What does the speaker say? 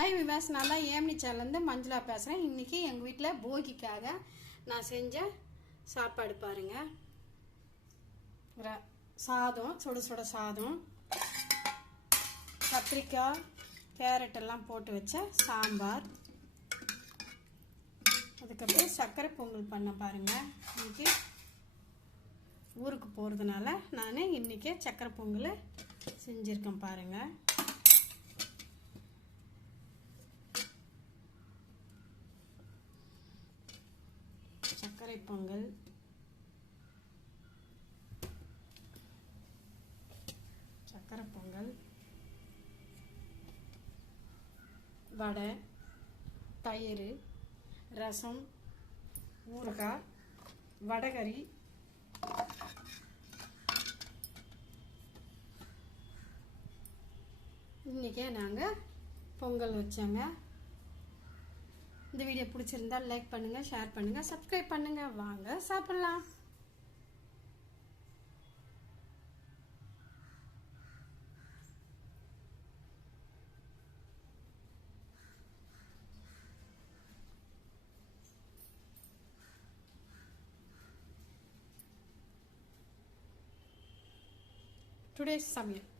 Hi விவாஸ், நான் தான் ஏம்னி சேனல்லேருந்து மஞ்சுளா பேசுகிறேன். இன்றைக்கி எங்கள் வீட்டில் போகிக்காக நான் செஞ்ச சாப்பாடு பாருங்கள். சாதம், சுட சுட சாதம், கத்திரிக்காய் கேரட் எல்லாம் போட்டு வச்ச சாம்பார், அதுக்கப்புறம் சர்க்கரை பொங்கல் பண்ண பாருங்கள். இன்றைக்கி ஊருக்கு போகிறதுனால நான் இன்றைக்கி சர்க்கரை பொங்கல் செஞ்சுருக்கேன் பாருங்கள். சர்க்கரை பொங்கல், சர்க்கரை பொங்கல், வடை, தயிர், ரசம், ஊறுகாய், வடகறி, இன்றைக்கே நாங்கள் பொங்கல் வச்சோங்க. இந்த வீடியோ பிடிச்சிருந்தா லைக் பண்ணுங்கள், ஷேர் பண்ணுங்கள், சப்ஸ்கிரைப் பண்ணுங்கள். வாங்க சாப்பிட்லாம். டுடேஸ் சமையல்